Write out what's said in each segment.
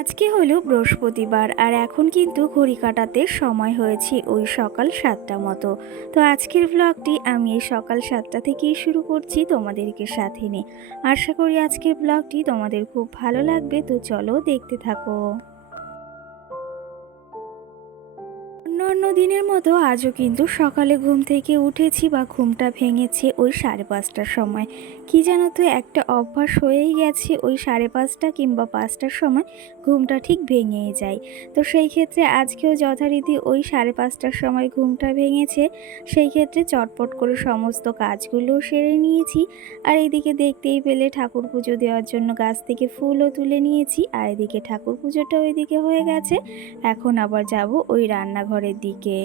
আজকে হলো বৃহস্পতিবার আর এখন কিন্তু ঘড়ি কাটাতে সময় হয়েছে ওই সকাল সাতটা মতো। তো আজকের ব্লগটি আমি এই সকাল সাতটা থেকেই শুরু করছি তোমাদেরকে সাথে নিয়ে। আশা করি আজকের ব্লগটি তোমাদের খুব ভালো লাগবে, তো চলো দেখতে থাকো। অন্য দিনের মতো আজও কিন্তু সকালে ঘুম থেকে উঠেছি বা ঘুমটা ভেঙেছে ওই সাড়ে পাঁচটার সময়। কি জানো তো একটা অভ্যাস হয়েই গেছে ওই সাড়ে পাঁচটা কিংবা পাঁচটার সময় ঘুমটা ঠিক ভেঙেই যায়। তো সেই ক্ষেত্রে আজকেও যথারীতি ওই সাড়ে পাঁচটার সময় ঘুমটা ভেঙেছে, সেই ক্ষেত্রে চটপট করে সমস্ত কাজগুলো সেরে নিয়েছি। আর এদিকে দেখতেই পেলে ঠাকুর পুজো দেওয়ার জন্য গাছ থেকে ফুলও তুলে নিয়েছি, আর এদিকে ঠাকুর পুজোটাও এদিকে হয়ে গেছে। এখন আবার যাব ওই রান্নাঘরের দিকে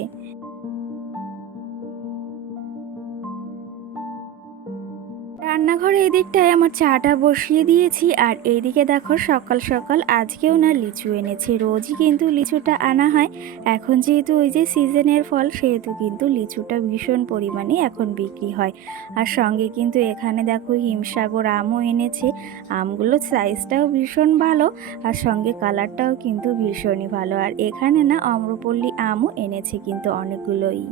রান্নাঘরে এদিকটায় আমার চাটা বসিয়ে দিয়েছি, আর এইদিকে দেখো সকাল সকাল আজকেও না লিচু এনেছে। রোজই কিন্তু লিচুটা আনা হয়। এখন যেহেতু ওই যে সিজনের ফল, সেহেতু কিন্তু লিচুটা ভীষণ পরিমাণে এখন বিক্রি হয়। আর সঙ্গে কিন্তু এখানে দেখো হিমসাগর আমও এনেছে। আমগুলোর সাইজটাও ভীষণ ভালো, আর সঙ্গে কালারটাও কিন্তু ভীষণই ভালো। আর এখানে না অম্রপল্লী আমও এনেছে কিন্তু অনেকগুলোই।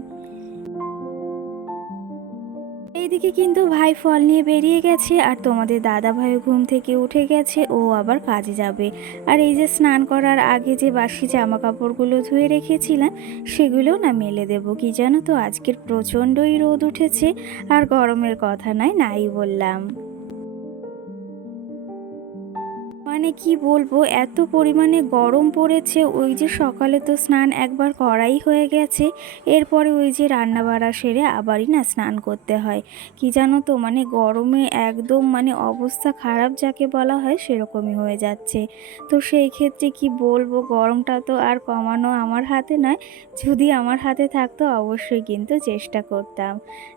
এইদিকে কিন্তু ভাই ফল নিয়ে বেরিয়ে গেছে আর তোমাদের দাদা ভাই ঘুম থেকে উঠে গেছে, ও আবার কাজে যাবে। আর এই যে স্নান করার আগে যে বাসি জামা কাপড়গুলো ধুয়ে রেখেছিলাম, সেগুলো না মেলে দেবো, কি জানো তো? আজকের প্রচণ্ডই রোদ উঠেছে, আর গরমের কথা নয় নাই বললাম। মানে কি বলব? এত পরিমাণে গরম পড়েছে, ওই যে সকালে তো স্নান একবার করাই হয়ে গেছে, এরপরে ওই যে রান্না বাড়া সেরে আবারই না স্নান করতে হয়। কি জানো তো মানে গরমে একদম মানে অবস্থা খারাপ যাকে বলা হয় সেরকমই হয়ে যাচ্ছে। তো সেই ক্ষেত্রে কি বলব, গরমটা তো আর কমানো আমার হাতে নয়, যদি আমার হাতে থাকতো অবশ্যই কিন্তু চেষ্টা করতাম।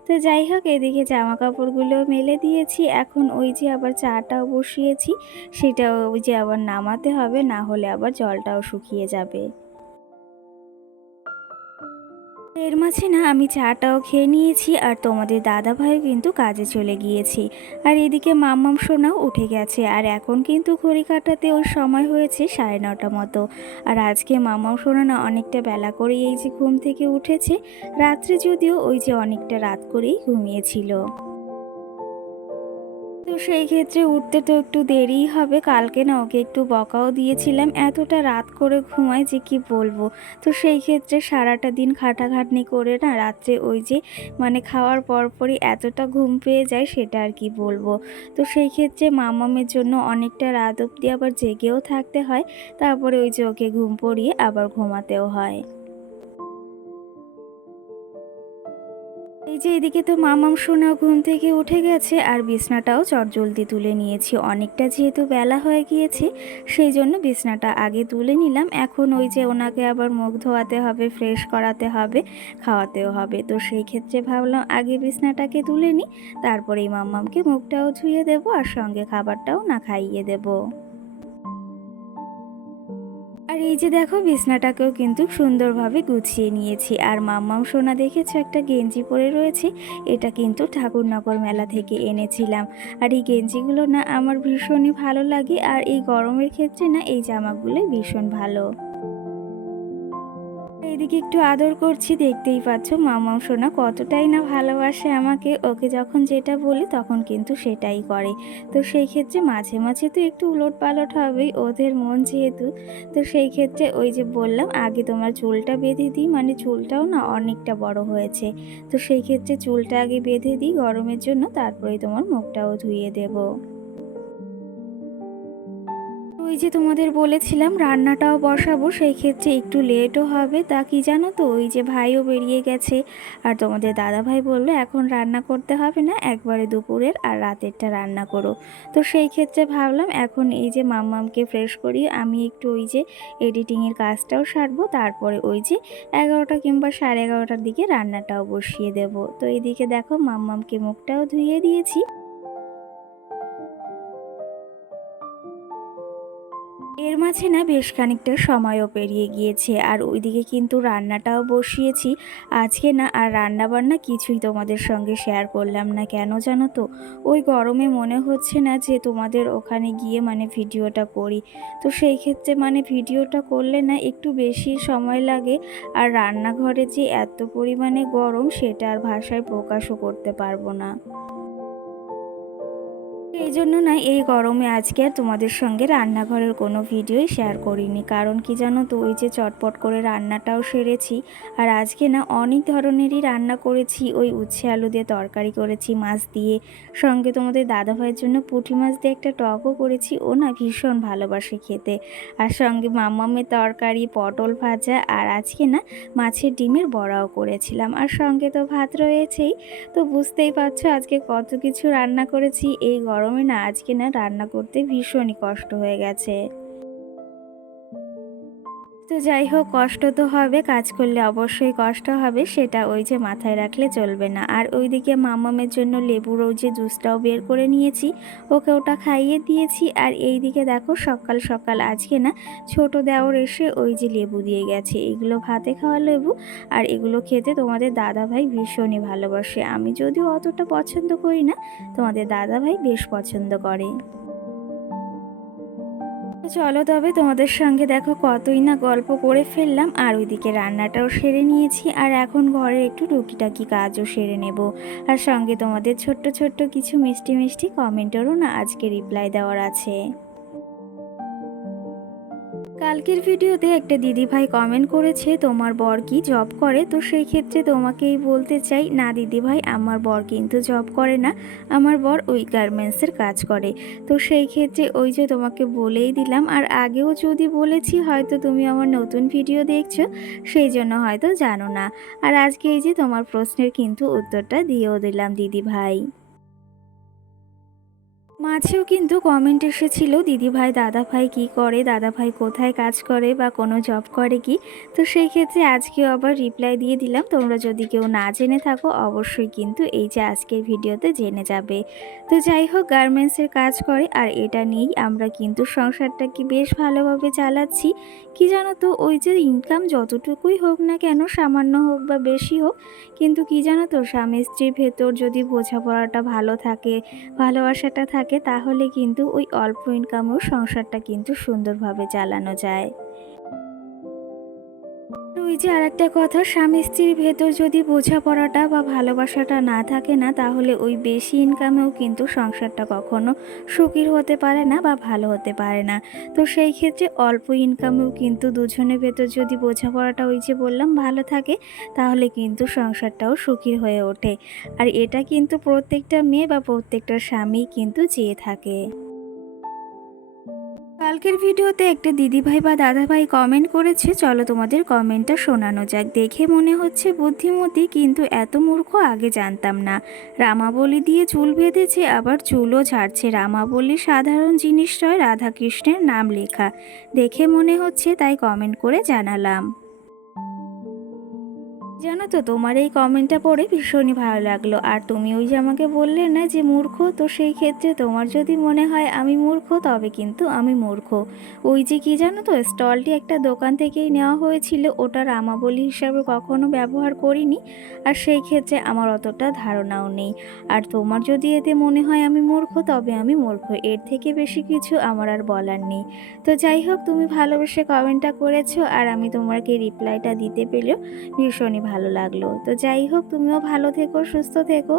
তো যাই হোক, এদিকে জামা কাপড়গুলো মেলে দিয়েছি, এখন ওই যে আবার চাটাও বসিয়েছি, সেটাও যে আবার নামাতে হবে, না হলে আবার জলটাও শুকিয়ে যাবে। এর মাঝে না আমি চাটাও খেয়ে নিয়েছি, আর তোমাদের দাদা ভাইও কিন্তু কাজে চলে গিয়েছি। আর এদিকে মাম্মাম সোনাও উঠে গেছে, আর এখন কিন্তু ঘড়ি কাটাতে ওর সময় হয়েছে সাড়ে নটা মতো। আর আজকে মাম্মাম সোনা না অনেকটা বেলা করেই এই যে ঘুম থেকে উঠেছে, রাত্রে যদিও ওই যে অনেকটা রাত করেই ঘুমিয়েছিল। সেই ক্ষেত্রে উঠতে তো একটু দেরিই হবে। কালকে না ওকে একটু বকাও দিয়েছিলাম। এতটা রাত করে ঘুমায় যে কি বলব। তো সেই ক্ষেত্রে সারাটা দিন খাটাখাটনি করে না রাত্রে ওই যে মানে খাওয়ার পরপরই এতটা ঘুম পেয়ে যায় সেটা আর কি বলব। তো সেই ক্ষেত্রে মামামের জন্য অনেকটা রাত অবধি আবার জেগেও থাকতে হয়। তারপরে ওই যে ওকে ঘুম পড়িয়ে আবার ঘুমাতেও হয়। এই যে এদিকে তো মামাম সোনা ঘুম থেকে উঠে গেছে আর বিছনাটাও চটজলদি তুলে নিয়েছি। অনেকটা যেহেতু বেলা হয়ে গিয়েছে, সেই জন্য বিছনাটা আগে তুলে নিলাম। এখন ওই যে ওনাকে আবার মুখ ধোয়াতে হবে, ফ্রেশ করাতে হবে, খাওয়াতেও হবে। তো সেই ক্ষেত্রে ভাবলাম আগে বিছনাটাকে তুলে নিই তারপরে এই মুখটাও ধুয়ে দেবো আর সঙ্গে খাবারটাও না খাইয়ে দেবো। আর এই যে দেখো, বিছনাটাকেও কিন্তু সুন্দরভাবে গুছিয়ে নিয়েছি। আর মাম্মাম সোনা দেখেছ, একটা গেঞ্জি পরে রয়েছে। এটা কিন্তু ঠাকুরনগর মেলা থেকে এনেছিলাম। আর এই গেঞ্জিগুলো না আমার ভীষণই ভালো লাগে, আর এই গরমের ক্ষেত্রে না এই জামাগুলো ভীষণ ভালো। এইদিকে একটু আদর করছি, দেখতেই পাচ্ছ মামাম সোনা কতটাই না ভালোবাসে আমাকে। ওকে যখন যেটা বলি তখন কিন্তু সেটাই করে। তো সেই ক্ষেত্রে মাঝে মাঝে তো একটু উলট পালট হবেই, ওদের মন যেহেতু। তো সেই ক্ষেত্রে ওই যে বললাম, আগে তোমার চুলটা বেঁধে দিই মানে চুলটাও না অনেকটা বড় হয়েছে। তো সেই ক্ষেত্রে চুলটা আগে বেঁধে দিই গরমের জন্য তারপরে তোমার মুখটাও ধুয়ে দেবো। ওই যে তোমাদের বলেছিলাম, রান্নাটাও বসাবো, সেই ক্ষেত্রে একটু লেটও হবে। তা কি জানো তো? ওই যে ভাইও বেরিয়ে গেছে। আর তোমাদের দাদা ভাই বলল, এখন রান্না করতে হবে না, একবারে দুপুরের আর রাতেরটা রান্না করো। তো সেই ক্ষেত্রে ভাবলাম, এখন এই যে মাম্মামকে ফ্রেশ করি, আমি একটু ওই যে এডিটিংয়ের কাজটাও সারবো, তারপরে ওই যে এগারোটা কিংবা সাড়ে এগারোটার দিকে রান্নাটাও বসিয়ে দেব। তো এইদিকে দেখো, মাম্মামকে মুখটাও ধুয়ে দিয়েছি। মাঝে না বেশ খানিকটা সময়ও পেরিয়ে গিয়েছে, আর ওইদিকে কিন্তু রান্নাটাও বসিয়েছি। আজকে না আর রান্না বান্না কিছুই তোমাদের সঙ্গে শেয়ার করলাম না, কেন জানো তো? ওই গরমে মনে হচ্ছে না যে তোমাদের ওখানে গিয়ে মানে ভিডিওটা করি। তো সেই ক্ষেত্রে মানে ভিডিওটা করলে না একটু বেশি সময় লাগে, আর রান্নাঘরে যে এত পরিমাণে গরম সেটা আর ভাষায় প্রকাশও করতে পারব না। এই জন্য না, এই গরমে আজকে আর তোমাদের সঙ্গে রান্নাঘরের কোনো ভিডিওই শেয়ার করিনি। কারণ কি জানো তো, ওই যে চটপট করে রান্নাটাও সেরেছি। আর আজকে না, অনেক ধরনেরই রান্না করেছি। ওই উচ্ছে আলু দিয়ে তরকারি করেছি, মাছ দিয়ে। সঙ্গে তোমাদের দাদাভাইয়ের জন্য পুঁটি মাছ দিয়ে একটা টকও করেছি। ও না ভীষণ ভালোবাসে খেতে। আর সঙ্গে মামামের তরকারি, পটল ভাজা আর আজকে না, মাছের ডিমের বড়াও করেছিলাম। আর সঙ্গে তো ভাত রয়েছেই। তো বুঝতেই পারছ আজকে কত কিছু রান্না করেছি। এই গরমে না আজকে না রান্না করতে ভীষণই কষ্ট হয়ে গেছে। তো যাই হোক, কষ্ট তো হবে, কাজ করলে অবশ্যই কষ্ট হবে, সেটা ওই যে মাথায় রাখলে চলবে না। আর ওইদিকে মামামের জন্য লেবুর ওই যে জুসটাও বের করে নিয়েছি, ওকে ওটা খাইয়ে দিয়েছি। আর এই দিকে দেখো, সকাল সকাল আজকে না ছোট দেওর এসে ওই যে লেবু দিয়ে গেছে, এগুলো ভাতে খাওয়া লেবু। আর এগুলো খেতে তোমাদের দাদা ভাই ভীষণই ভালোবাসে। আমি যদিও অতটা পছন্দ করি না, তোমাদের দাদা ভাই বেশ পছন্দ করে। চলো তবে তোমাদের সঙ্গে দেখো কতই না গল্প করে ফেললাম। আর ওইদিকে রান্নাটাও সেরে নিয়েছি, আর এখন ঘরের একটু টুকিটাকি কাজও সেরে নেব। আর সঙ্গে তোমাদের ছোট্ট ছোট্ট কিছু মিষ্টি মিষ্টি কমেন্টেরও না আজকে রিপ্লাই দেওয়ার আছে। কালকের ভিডিওতে একটা দিদিভাই কমেন্ট করেছে, তোমার বর কি জব করে? তো সেই ক্ষেত্রে তোমাকেই বলতে চাই, না দিদিভাই, আমার বর কিন্তু জব করে না, আমার বর ওই গার্মেন্টসের কাজ করে। তো সেই ক্ষেত্রে ওই যে তোমাকে বলেই দিলাম, আর আগেও যদি বলেছি, হয়তো তুমি আমার নতুন ভিডিও দেখছ, সেই জন্য হয়তো জানো না। আর আজকে এই যে তোমার প্রশ্নের কিন্তু উত্তরটা দিয়েও দিলাম দিদিভাই। মাঝেও কিন্তু কমেন্ট এসেছিল, দিদিভাই, দাদাভাই কি করে? দাদাভাই কোথায় কাজ করে বা কোনো জব করে কি? তো সেই ক্ষেত্রে আজকেও আবার রিপ্লাই দিয়ে দিলাম, তোমরা যদি কেউ না জেনে থাকো, অবশ্যই কিন্তু এই যে আজকের ভিডিওতে জেনে যাবে। তো যাই হোক গার্মেন্টসের কাজ করে, আর এটা নিয়েই আমরা কিন্তু সংসারটাকে বেশ ভালোভাবে চালাচ্ছি। কি জানো তো, ওই যে ইনকাম যতটুকুই হোক না কেন, সামান্য হোক বা বেশি হোক, কিন্তু কি জানো তো স্বামী স্ত্রীর ভেতর যদি বোঝাপড়াটা ভালো থাকে, ভালোবাসাটা থাকে তাহলে কিন্তু ওই অল্প ইনকামেও সংসারটা কিন্তু সুন্দরভাবে চালানো যায়। ওই যে আর একটা কথা, স্বামী স্ত্রীর ভেতর যদি বোঝাপড়াটা বা ভালোবাসাটা না থাকে না, তাহলে ওই বেশি ইনকামেও কিন্তু সংসারটা কখনো সুখীর হতে পারে না বা ভালো হতে পারে না। তো সেই ক্ষেত্রে অল্প ইনকামেও কিন্তু দুজনের ভেতর যদি বোঝাপড়াটা ওই যে বললাম, ভালো থাকে, তাহলে কিন্তু সংসারটাও সুখীর হয়ে ওঠে। আর এটা কিন্তু প্রত্যেকটা মেয়ে বা প্রত্যেকটা স্বামী কিন্তু চেয়ে থাকে। কালকের ভিডিওতে একটা দিদিভাই বা দাদাভাই কমেন্ট করেছে। চলো তোমাদের কমেন্টটা শোনানো যাক। দেখে মনে হচ্ছে বুদ্ধিমতী, কিন্তু এত মূর্খ আগে জানতাম না। রামাবলি দিয়ে চুল বেঁধেছে, আবার চুলও ঝাড়ছে। রামাবলি সাধারণ জিনিস নয় রাধাকৃষ্ণের নাম লেখা। দেখে মনে হচ্ছে তাই কমেন্ট করে জানালাম। জানো তো, তোমার এই কমেন্টটা পড়ে ভীষণই ভালো লাগল। আর তুমি ওই যে আমাকে বললে না যে মূর্খ, তো সেই ক্ষেত্রে তোমার যদি মনে হয় আমি মূর্খ, তবে কিন্তু আমি মূর্খ। ওই যে কি জানো তো, স্টলটি একটা দোকান থেকেই নেওয়া হয়েছিল, ওটা রামাবলি হিসাবে কখনো ব্যবহার করিনি। আর সেই ক্ষেত্রে আমার অতটা ধারণাও নেই। আর তোমার যদি এতে মনে হয় আমি মূর্খ, তবে আমি মূর্খ। এর থেকে বেশি কিছু আমার আর বলার নেই। তো যাই হোক, তুমি ভালোবেসে কমেন্টটা করেছ, আর আমি তোমাকে রিপ্লাইটা দিতে পেলেও ভীষণই ভালো লাগল। তো যাই হোক, তুমিও ভালো থেকো, সুস্থ থেকো।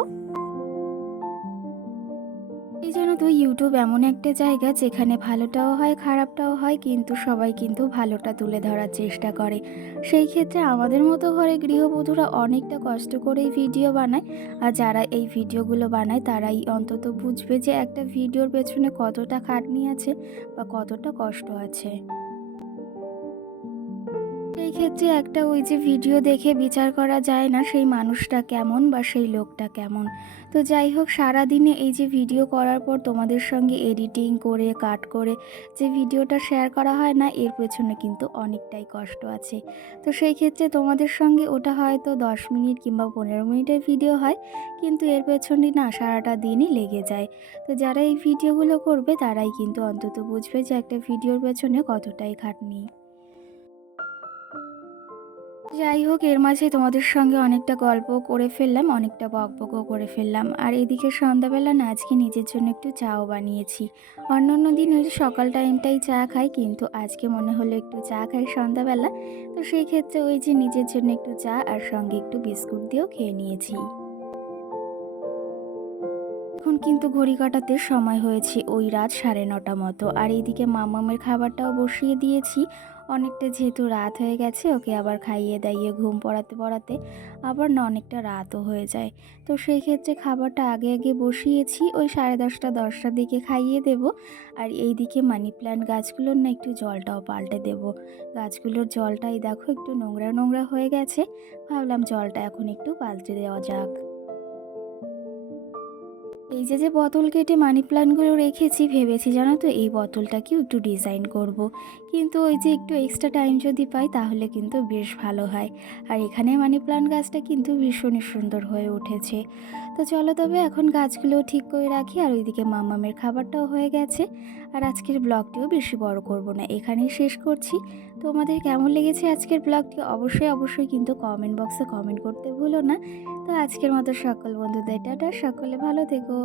এই জন্য তো ইউটিউব এমন একটা জায়গা যেখানে ভালোটাও হয়, খারাপটাও হয়, কিন্তু সবাই কিন্তু ভালোটা তুলে ধরার চেষ্টা করে। সেই ক্ষেত্রে আমাদের মতো ঘরে গৃহবধূরা অনেকটা কষ্ট করেই ভিডিও বানায়, আর যারা এই ভিডিওগুলো বানায়, তারাই অন্তত বুঝবে যে একটা ভিডিওর পেছনে কতটা খাটনি আছে বা কতটা কষ্ট আছে। সেই ক্ষেত্রে একটা ওই যে ভিডিও দেখে বিচার করা যায় না সেই মানুষটা কেমন বা সেই লোকটা কেমন। তো যাই হোক, সারাদিনে এই যে ভিডিও করার পর তোমাদের সঙ্গে এডিটিং করে কাট করে যে ভিডিওটা শেয়ার করা হয় না, এর পেছনে কিন্তু অনেকটাই কষ্ট আছে। তো সেই ক্ষেত্রে তোমাদের সঙ্গে ওটা হয়তো দশ মিনিট কিংবা পনেরো মিনিটের ভিডিও হয়, কিন্তু এর পেছনে না সারাটা দিনই লেগে যায়। তো যারা এই ভিডিওগুলো করবে, তারাই কিন্তু অন্তত বুঝবে যে একটা ভিডিওর পেছনে কতটাই খাটনি। যাই হোক, এর মাঝে তোমাদের সঙ্গে অনেকটা গল্প করে ফেললাম, অনেকটা বকবকও করে ফেললাম। আর এদিকে সন্ধ্যাবেলা না, আজকে নিজের জন্য একটু চাও বানিয়েছি। অন্য অন্য দিন যে সকাল টাইমটাই চা খাই, কিন্তু আজকে মনে হলো একটু চা খাই সন্ধ্যাবেলা। তো সেই ক্ষেত্রে ওই যে নিজের জন্য একটু চা আর সঙ্গে একটু বিস্কুট দিয়েও খেয়ে নিয়েছি। এখন কিন্তু ঘড়ি কাটাতে সময় হয়েছে, ওই রাত সাড়ে নটা মতো। আর এইদিকে মামামের খাবারটাও বসিয়ে দিয়েছি। অনেকটা যেহেতু রাত হয়ে গেছে, ওকে আবার খাইয়ে দাইয়ে ঘুম পড়াতে পড়াতে আবার না অনেকটা রাতও হয়ে যায়। তো সেই ক্ষেত্রে খাবারটা আগে আগে বসিয়েছি, ওই সাড়ে দশটা, দশটার দিকে খাইয়ে দেব। আর এই দিকে মানি প্ল্যান্ট গাছগুলোর না একটু জলটাও পাল্টে দেব। গাছগুলোর জলটাই দেখো একটু নোংরা নোংরা হয়ে গেছে। ভাবলাম জলটা এখন একটু পাল্টে দেওয়া যাক। এই যে যে বোতল কেটে মানি প্ল্যান্টগুলো রেখেছি, ভেবেছি জানো তো, এই বোতলটাকেও একটু ডিজাইন করব। কিন্তু ওই যে একটু এক্সট্রা টাইম যদি পাই, তাহলে কিন্তু বেশ ভালো হয়। আর এখানে মানি প্ল্যান্ট গাছটা কিন্তু ভীষণই সুন্দর হয়ে উঠেছে। তো চলো তবে এখন গাছগুলোও ঠিক করে রাখি, আর ওইদিকে মামামের খাবারটাও হয়ে গেছে। আর আজকের ব্লগটিও বেশি বড় করব না, এখানেই শেষ করছি। তোমাদের কেমন লেগেছে আজকের ব্লগটি অবশ্যই অবশ্যই কিন্তু কমেন্ট বক্সে কমেন্ট করতে ভুলো না। তো আজকের মতো সকল বন্ধুদের টাটা সকলে ভালো থেকো।